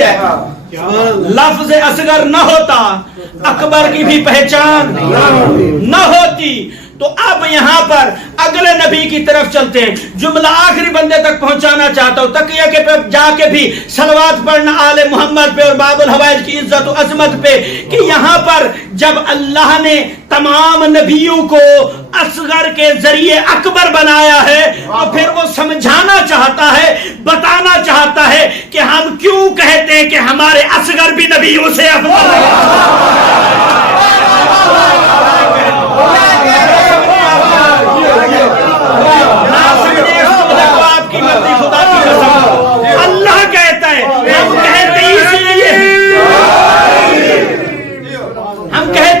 نہیں ہے. لفظ اصغر نہ ہوتا اکبر کی بھی پہچان نہ ہوتی. تو اب یہاں پر اگلے نبی کی طرف چلتے ہیں. جملہ آخری بندے تک پہنچانا چاہتا ہوں, تقیہ کے پہ جا کے بھی صلوات پڑھنا آل محمد پہ اور باب الحوائج کی عزت و عظمت پہ, کہ یہاں پر جب اللہ نے تمام نبیوں کو اصغر کے ذریعے اکبر بنایا ہے تو پھر وہ سمجھانا چاہتا ہے, بتانا چاہتا ہے کہ ہم کیوں کہتے ہیں کہ ہمارے اصغر بھی نبیوں سے افضل ہے. اللہ کہتا ہے, ہم کہتے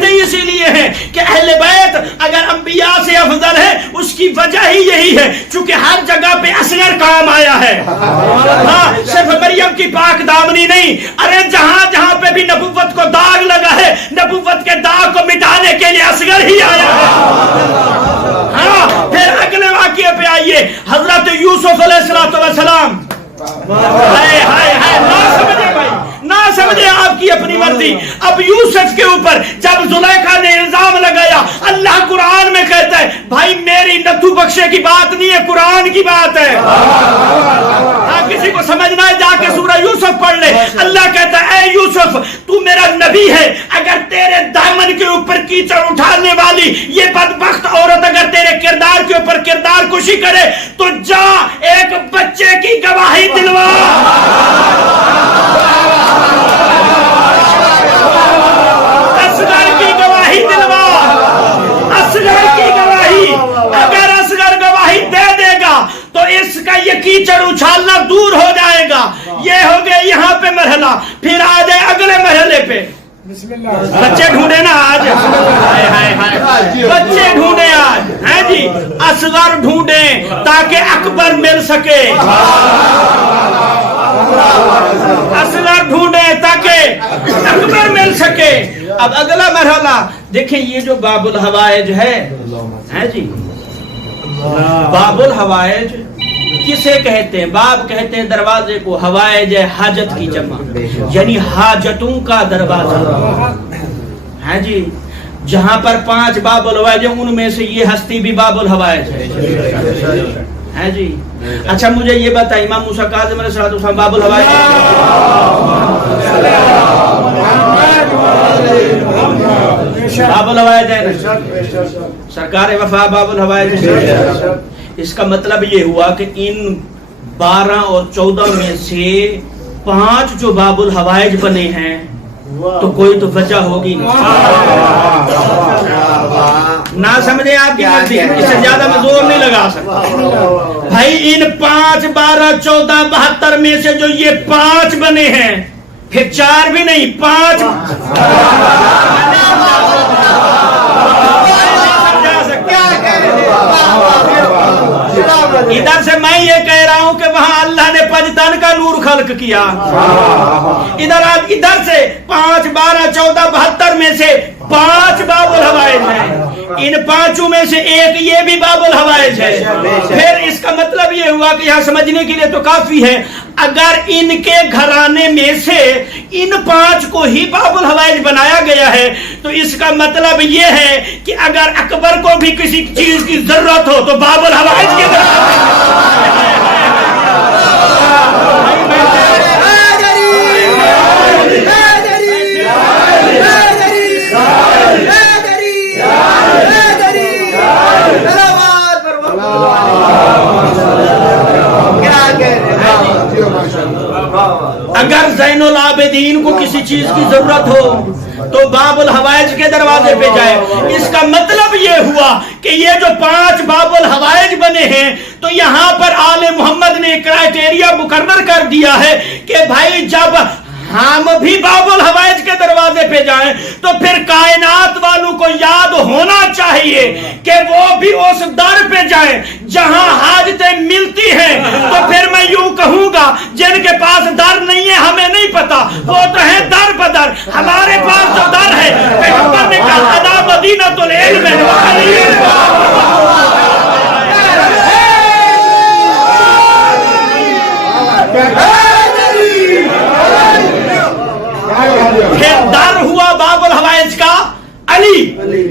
ہی اسی لیے ہیں کہ اہل بیت اگر انبیاء سے افضل ہے اس کی وجہ ہی یہی ہے چونکہ ہر جگہ پہ اصغر کام آیا ہے. ہاں, صرف مریم کی پاک دامنی نہیں, ارے جہاں جہاں پہ بھی نبوت کو داغ لگا ہے نبوت کے داغ کو مٹانے کے لیے اصغر ہی آیا ہے. ہاں, پھر اگلے واقعے پہ آئیے, حضرت یوسف علیہ السلام. ہائے ہائے ہائے, نہ سمجھے بھائی, نہ سمجھے آپ کی اپنی مرضی. اب یوسف کے اوپر جب زلیخا نے الزام لگایا, اللہ قرآن میں کہتا ہے بھائی میری نتھو بخشے کی بات نہیں ہے, قرآن کی بات ہے. ہاں, کسی کو سمجھنا ہے جا کے سورہ یوسف پڑھ لے. اللہ کہتا ہے اے یوسف تو میرا نبی ہے, اگر تیرے دامن کے اوپر کیچڑ اٹھانے والی یہ بدبخت عورت اگر تیرے کردار کے اوپر کردار کشی کرے تو جا ایک بچے کی گواہی دلوا. اصغر کی گواہی دلوا, اصغر کی گواہی. اگر اصغر گواہی دے دے گا تو اس کا یہ کیچڑ اچھالنا دور ہو جائے گا. یہ ہو گیا یہاں پہ مرحلہ. پھر آ جائے اگلے مرحلے پہ. بچے ڈھونڈے نا آج, بچے ڈھونڈے آج, ہیں جی, اصغر ڈھونڈیں تاکہ اکبر مل سکے. اصغر ڈھونڈیں تاکہ اکبر مل سکے. اب اگلا مرحلہ دیکھیں, یہ جو باب الحوائج ہے جی, باب الحوائج کسے کہتے ہیں؟ باب کہتے ہیں دروازے کو, حوائج حاجت کی جمع, یعنی حاجتوں کا دروازہ ہے جی. جہاں پر 5 باب الحوائج ہیں ان میں سے یہ ہستی بھی باب الحوائج ہے جی. اچھا مجھے یہ بتائیں, امام موسیٰ کاظم علیہ السلام باب الحوائج باب الحوائج ہے, سرکار وفا باب الحوائج. اس کا مطلب یہ ہوا کہ ان 12 اور 14 میں سے 5 جو باب الحوائج بنے ہیں تو کوئی تو وجہ ہوگی نہ سمجھے آپ کی مرضی, اس سے زیادہ میں زور نہیں لگا سکتا بھائی. ان 5 12 14 72 میں سے جو یہ 5 بنے ہیں, پھر 4 بھی نہیں 5. ادھر سے میں یہ کہہ رہا ہوں کہ وہاں اللہ نے پنجتن کا نور خلق کیا. ادھر سے 5 12 14 72 میں سے 5 باب الحوائج ہیں. ان 5 میں سے ایک یہ بھی باب الحوائج ہے. پھر اس کا مطلب یہ ہوا کہ یہاں سمجھنے کے لیے تو کافی ہے, اگر ان کے گھرانے میں سے ان 5 کو ہی باب الحوائج بنایا گیا ہے تو اس کا مطلب یہ ہے کہ اگر اکبر کو بھی کسی چیز کی ضرورت ہو تو باب الحوائج کے اگر زین العابدین کو کسی چیز کی ضرورت ہو تو باب الحوائج کے دروازے پہ جائے. اس کا مطلب یہ ہوا کہ یہ جو 5 باب الحوائج بنے ہیں تو یہاں پر آل محمد نے کرائٹیریا مقرر کر دیا ہے کہ بھائی جب ہم بھی باب الحوائج کے دروازے پہ جائیں تو پھر کائنات والوں کو یاد ہونا چاہیے کہ وہ بھی اس در پہ جائیں جہاں حاجتیں ملتی ہیں. تو پھر میں یوں کہوں گا جن کے پاس در نہیں ہے ہمیں نہیں پتا, وہ تو ہے در بدر. ہمارے پاس جو در ہے پیغمبر نے کہا ادا مدینۃ العلم ہے. پھر در ہوا باب الحوائج کا علی.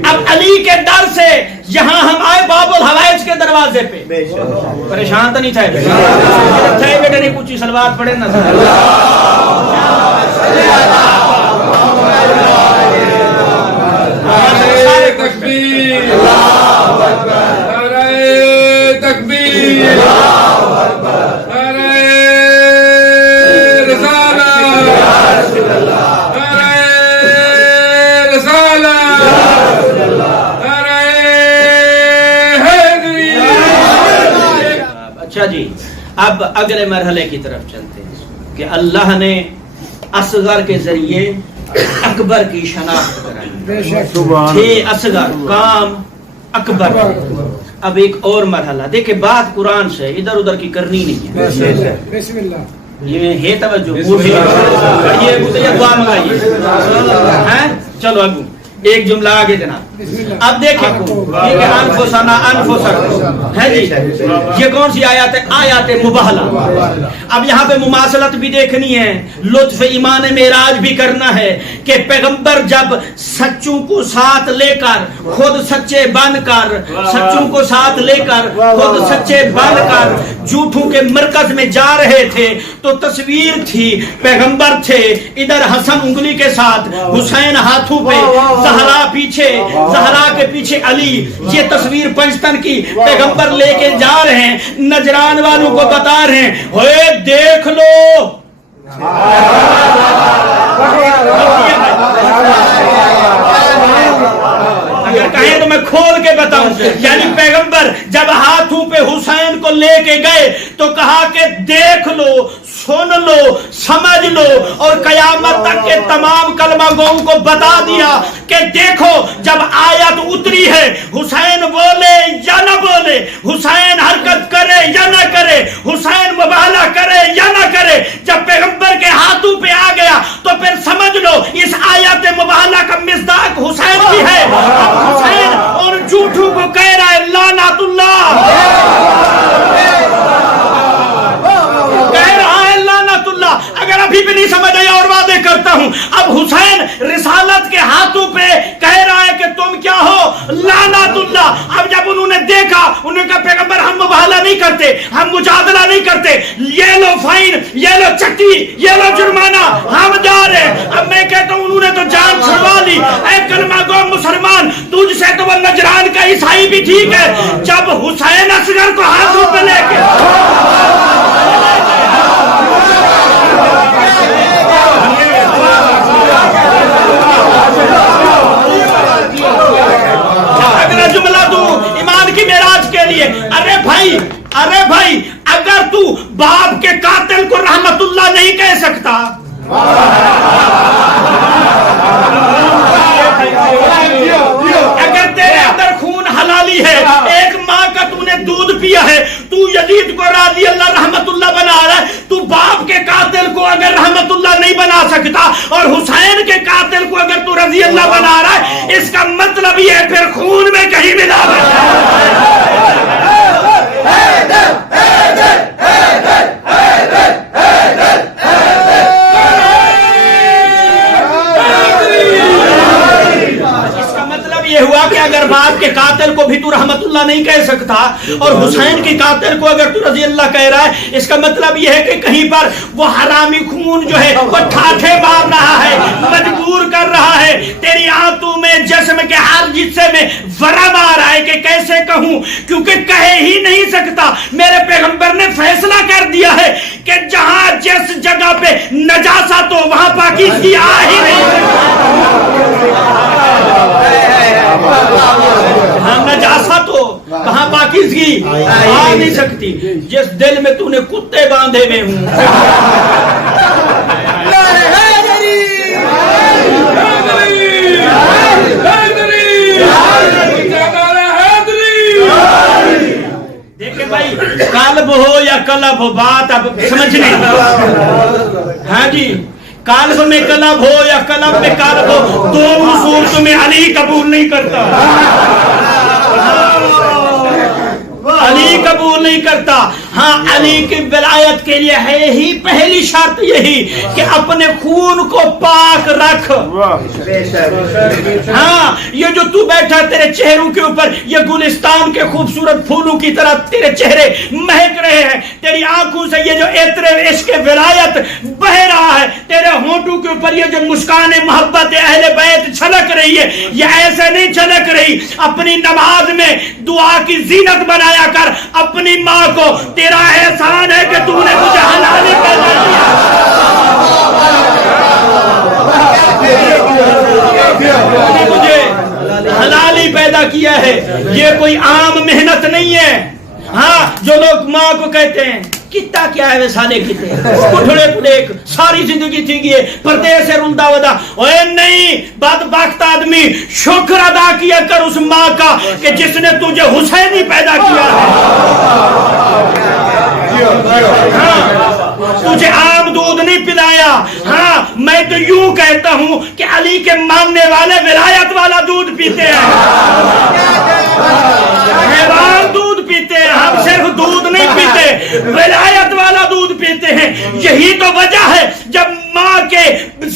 اب علی کے در سے یہاں ہم آئے باب الحوائج کے دروازے پہ. پریشان تو نہیں تھے بیٹے نہیں کچھ سلوات پڑھے نا. تکبیر تکبیر اچھا جی. اب اگلے مرحلے کی طرف چلتے ہیں کہ اللہ نے اصغر کے ذریعے اکبر کی شناخت کرائی. اصغر کام اکبر. اب ایک اور مرحلہ دیکھیں، بات قرآن سے ادھر ادھر کی کرنی نہیں ہے. بسم اللہ. یہ ہے توجہ. یہ دعا منگائیے. چلو ابو ایک جملہ آگے جناب. اب دیکھیں یہ کہ انفسنا انفسکم ہے جی. یہ کون سی آیات ہے؟ آیات مباہلہ. اب یہاں پہ مماثلت بھی دیکھنی ہے، لطف ایمان معراج بھی کرنا ہے کہ پیغمبر جب سچوں کو ساتھ لے کر خود سچے بن کر، سچوں کو ساتھ لے کر خود سچے بن کر جھوٹوں کے مرکز میں جا رہے تھے تو تصویر تھی، پیغمبر تھے، ادھر حسن انگلی کے ساتھ، حسین ہاتھوں پہ، زہرا پیچھے، زہرا کے پیچھے علی. یہ تصویر پنجتن کی پیغمبر لے کے جا رہے ہیں، نجران والوں کو بتا رہے ہیں ہوئے دیکھ لو. اگر کہیں تو میں کھول کے بتاؤں، یعنی پیغمبر جب ہاتھوں پہ حسین کو لے کے گئے تو کہا کہ دیکھ لو، سن لو، سمجھ لو، اور قیامت تک کے تمام کلمہ گوؤں کو بتا دیا کہ دیکھو جب آیت اتری ہے حسین بولے یا نہ بولے، حسین حرکت کرے یا نہ کرے، حسین مباہلہ کرے یا نہ کرے، جب پیغمبر کے ہاتھوں پہ آ گیا تو پھر سمجھ لو اس آیت مباہلہ کا مصداق حسین بھی ہے. حسین اور جھوٹوں کو کہہ رہا ہے لعنت اللہ، کہہ رہا ہے لعنت اللہ. اگر ابھی بھی نہیں سمجھ آئی اور وعدے کرتا ہوں، اب حسین رسالت کے ہاتھوں پہ کہہ رہا ہے کہ تم کیا ہو؟ لعنت اللہ. اب جب انہوں نے دیکھا، انہوں نے کہا پیغمبر ہم مباہلہ نہیں کرتے، ہم مجادلہ نہیں کرتے، یہ لو فائن، یہ لو چٹی، یہ لو جرمانہ، ہم جا رہے ہیں. اب میں کہتا ہوں انہوں نے تو جان چھڑوا لی. اے کلمہ گو مسلمان، تجھ سے تو وہ نجران کا عیسائی بھی ٹھیک ہے. جب حسین اصغر کو ہاتھوں پہ لے کے اگلا جملہ دوں ایمان کی معراج کے لیے. ارے بھائی اگر تو باپ کے قاتل کو رحمت اللہ نہیں کہہ سکتا، اگر تیرے اندر خون حلالی ہے، ایک ماں کا تو نے دودھ پیا ہے، تو یزید کو رضی اللہ رحمت اللہ بنا رہا ہے، تو باپ کے قاتل کو اگر رحمت اللہ نہیں بنا سکتا اور حسین کے قاتل کو اگر تو رضی اللہ بنا رہا ہے، اس کا مطلب یہ پھر خون میں کہیں ملاوٹ ہے. یہ ہوا کہ اگر باپ کے قاتل کو بھی تو رحمت اللہ نہیں کہہ سکتا اور حسین کے قاتل کو اگر تو رضی اللہ کہہ رہا ہے، اس کا مطلب یہ ہے کہ کہیں پر وہ حرامی خون جو ہے وہ ٹھاٹھے مار رہا ہے، مجبور کر رہا ہے، تیری آنتوں میں جسم کے ہر حصے میں ورم آ رہا ہے کہ کیسے کہوں، کیونکہ کہہ ہی نہیں سکتا. میرے پیغمبر نے فیصلہ کر دیا ہے کہ جہاں جس جگہ پہ نجاست ہو وہاں پاکیزگی آ ہی نہیں. ہاں نجاست ہو وہاں پاکیزگی آ نہیں سکتی. جس دل میں تو نے کتے باندھے ہوئے ہوں، دیکھیں بھائی قلب ہو یا قلب ہو، بات اب سمجھنے. ہاں جی، قلب میں قلب ہو یا قلب میں قلب ہو، دونوں صورتوں میں علی قبول نہیں کرتا. علی قبول نہیں کرتا. ہاں علی کی ولایت کے لیے ہے ہی پہلی شرط یہی کہ اپنے خون کو پاک رکھ. ہاں یہ جو تو بیٹھا تیرے چہروں کے اوپر یہ گلستان کے خوبصورت پھولوں کی طرح تیرے چہرے مہک رہے ہیں, تیری آنکھوں سے یہ جو عطر عشق ولایت بہ رہا ہے, تیرے ہونٹوں کے اوپر یہ جو مسکان محبت اہل بیت چھلک رہی ہے, یہ ایسے نہیں چھلک رہی. اپنی نماز میں دعا کی زینت بنایا کر اپنی ماں کو, تیرا احسان ہے کہ تو نے مجھے حلالی پیدا کیا, مجھے حلالی پیدا کیا ہے. یہ کوئی عام محنت نہیں ہے. ہاں جو لوگ ماں کو کہتے ہیں کتا کیا ہے ویسالے کتے اٹھڑے پڑیک ساری زندگی تھی گئے پردے سے رلدا ودا, اوے نہیں بدبخت آدمی شکر ادا کیا کر اس ماں کا کہ جس نے تجھے حسینی پیدا کیا ہے, تجھے عام دودھ نہیں پلایا. ہاں میں تو یوں کہتا ہوں کہ علی کے ماننے والے ولایت والا دودھ پیتے ہیں, حیوان دودھ پیتے ہیں, ہم صرف دودھ نہیں پیتے ولایت والا دودھ پیتے ہیں. یہی تو وجہ ہے جب ماں کے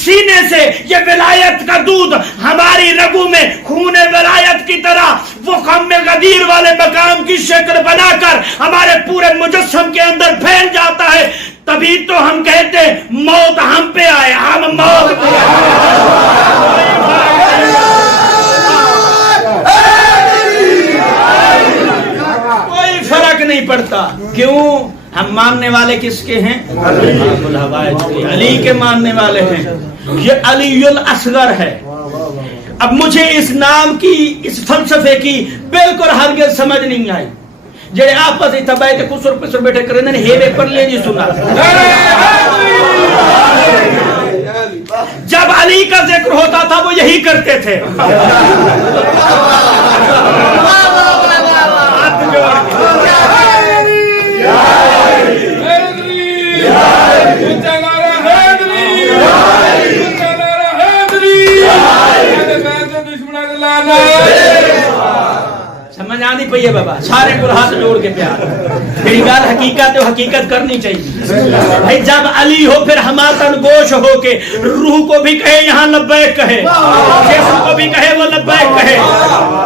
سینے سے یہ ولایت کا دودھ ہماری رگوں میں خون ولایت کی طرح وہ خم غدیر والے مقام کی شکل بنا کر ہمارے پورے مجسم کے اندر پھیل جاتا ہے. تبھی تو ہم کہتے ہیں موت ہم پہ آئے, ہم موت پہ کوئی فرق نہیں پڑتا. کیوں؟ ہم ماننے والے کس کے ہیں؟ علی کے ماننے والے ہیں. یہ علی الاصغر ہے. اب مجھے اس نام کی اس فلسفے کی بالکل ہرگز سمجھ نہیں آئی. جڑے آپس ہی تباہی کسر پسر بیٹھے کرنے نے ہیوے پر لے نہیں سنا. جب علی کا ذکر ہوتا تھا وہ یہی کرتے تھے. سمجھ آنی پئی ہے بابا, سارے کو ہاتھ جوڑ کے پیار. میری گال حقیقت ہے, حقیقت کرنی چاہیے بھائی. جب علی ہو پھر ہماتن گوش ہو کے روح کو بھی کہے یہاں لبیک کہے, جسم کو بھی کہے وہ لبیک کہے.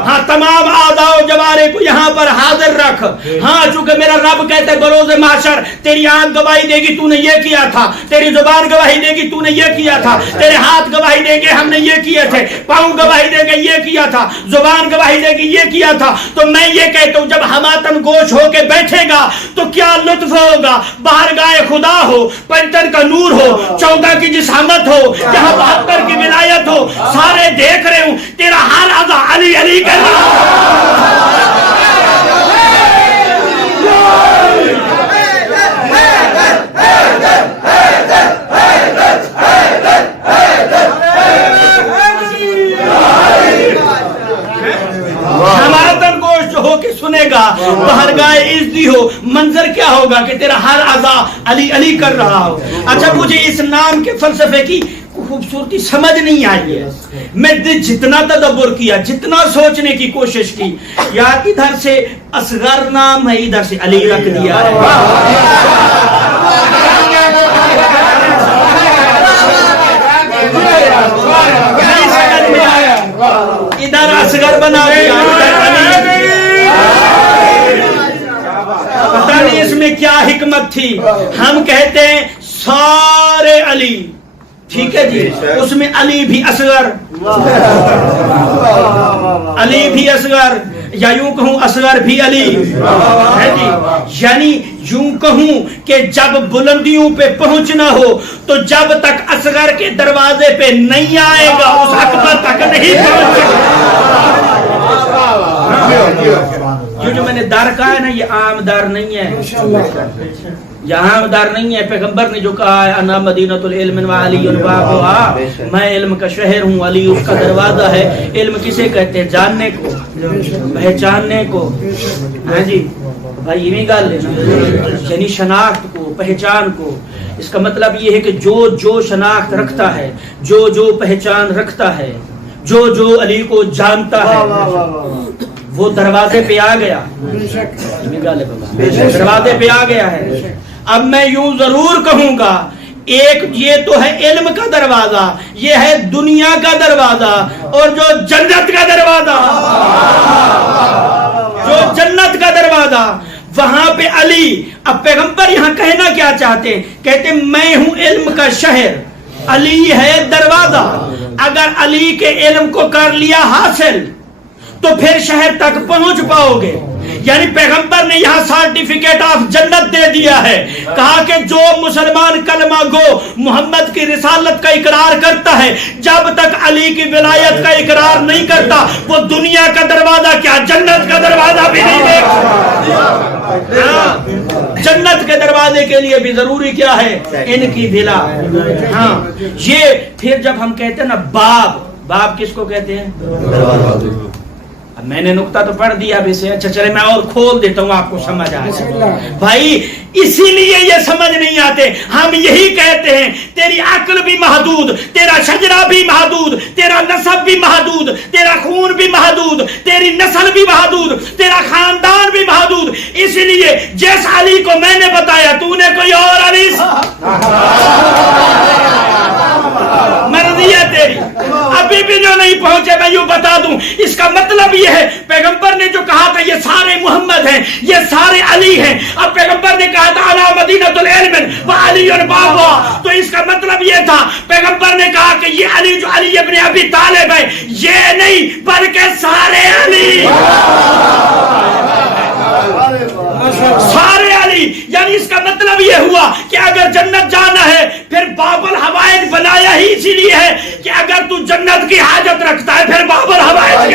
ہاں تمام اعضاء و جوارح کو یہاں پر حاضر رکھ. ہاں چونکہ میرا رب کہتا ہے بروز محشر تیری آنکھ گواہی دے گی تو نے یہ کیا تھا, تیری زبان گواہی دے گی تو نے یہ کیا تھا, تیرے ہاتھ گواہی دے گے ہم نے یہ کیے تھے, پاؤں گواہی دے گے یہ کیا تھا, زبان گواہی دے گی یہ کیا تھا. تو میں یہ کہتا ہوں جب ہماتن گوش ہو کے بیٹھے گا تو کیا لطف ہوگا. بارگاہ خدا ہو, پنجتن کا نور ہو, 14 کی جسامت ہو, یہاں 72 کی ولایت ہو, سارے دیکھ رہے ہوں تیرا ہر اعضا علی علی کر رہا. سنے گا بہرگاہ عزتی ہو, منظر کیا ہوگا کہ تیرا ہر اعضا علی علی کر رہا ہو. اچھا مجھے اس نام کے فلسفے کی خوبصورتی سمجھ نہیں آئی ہے. میں جتنا تدبر کیا, جتنا سوچنے کی کوشش کی, یار ادھر سے اصغر نام ہے, ادھر سے علی رکھ دیا ہے. ادھر اصغر بنا دیا, ادھر علی. پتہ نہیں اس میں کیا حکمت تھی. ہم کہتے ہیں سارے علی, ٹھیک ہے جی, اس میں علی بھی اصغر, علی بھی اصغر, یا یوں کہوں اصغر بھی علی ہے جی. یعنی یوں کہوں کہ جب بلندیوں پہ پہنچنا ہو تو جب تک اصغر کے دروازے پہ نہیں آئے گا اس اکبر تک نہیں پہنچ سکتا. جو میں نے در کہا ہے نا, یہ عام در نہیں ہے, یہاں دار نہیں ہے. پیغمبر نے جو کہا ہے انا مدینۃ العلم وعلی بابها, میں علم کا شہر ہوں, علی اس کا دروازہ ہے. علم کسے کہتے ہیں؟ جاننے کو, پہچاننے کو. ہاں جی بھائی یہ گل ہے, یعنی شناخت کو, پہچان کو. اس کا مطلب یہ ہے کہ جو شناخت رکھتا ہے, جو پہچان رکھتا ہے, جو علی کو جانتا ہے, وہ دروازے پہ آ گیا، دروازے پہ آ گیا ہے۔ اب میں یوں ضرور کہوں گا، ایک یہ تو ہے علم کا دروازہ، یہ ہے دنیا کا دروازہ، اور جو جنت کا دروازہ، جو جنت کا دروازہ وہاں پہ علی۔ اب پیغمبر یہاں کہنا کیا چاہتے ہیں؟ کہتے میں ہوں علم کا شہر، علی ہے دروازہ، اگر علی کے علم کو کر لیا حاصل تو پھر شہر تک پہنچ پاؤ گے۔ یعنی پیغمبر نے یہاں سرٹیفکیٹ آف جنت دے دیا ہے، کہا کہ جو مسلمان کلمہ گو محمد کی رسالت کا اقرار کرتا ہے، جب تک علی کی ولایت کا اقرار نہیں کرتا وہ دنیا کا دروازہ کیا جنت کا دروازہ بھی نہیں دیکھ سکتا۔ جنت کے دروازے کے لیے بھی ضروری کیا ہے؟ ان کی دلا۔ ہاں یہ پھر جب ہم کہتے ہیں نا باب کس کو کہتے ہیں؟ اب میں نے نقطہ تو پڑھ دیا اب اسے، اچھا چلے میں اور کھول دیتا ہوں آپ کو سمجھ آ جائے۔ بھائی اسی لیے یہ سمجھ نہیں آتے، ہم یہی کہتے ہیں تیری عقل بھی محدود، تیرا شجرہ بھی محدود، تیرا نسب بھی محدود، تیرا خون بھی محدود، تیری نسل بھی محدود، تیرا خاندان بھی محدود، اس لیے جیس علی کو میں نے بتایا تو نے کوئی اور علی مرضی ہے تیری۔ ابھی بھی جو نہیں پہنچے میں یوں بتا دوں، اس کا مطلب یہ ہے پیغمبر نے جو کہا تھا یہ سارے محمد ہیں، یہ سارے علی ہیں، اب پیغمبر نے کہا تھا علی مدینۃ العلم وعلی بابا، تو اس کا مطلب یہ تھا پیغمبر نے کہا کہ یہ علی جو علی ابن ابی طالب ہے یہ نہیں بلکہ سارے علی، سارے علی۔ یعنی اس کا مطلب یہ ہوا کہ اگر جنت جانا ہے پھر باب الحوائج بنایا ہی اسی لیے ہے کہ اگر تو جنت کی حاجت رکھتا ہے پھر باب الحوائج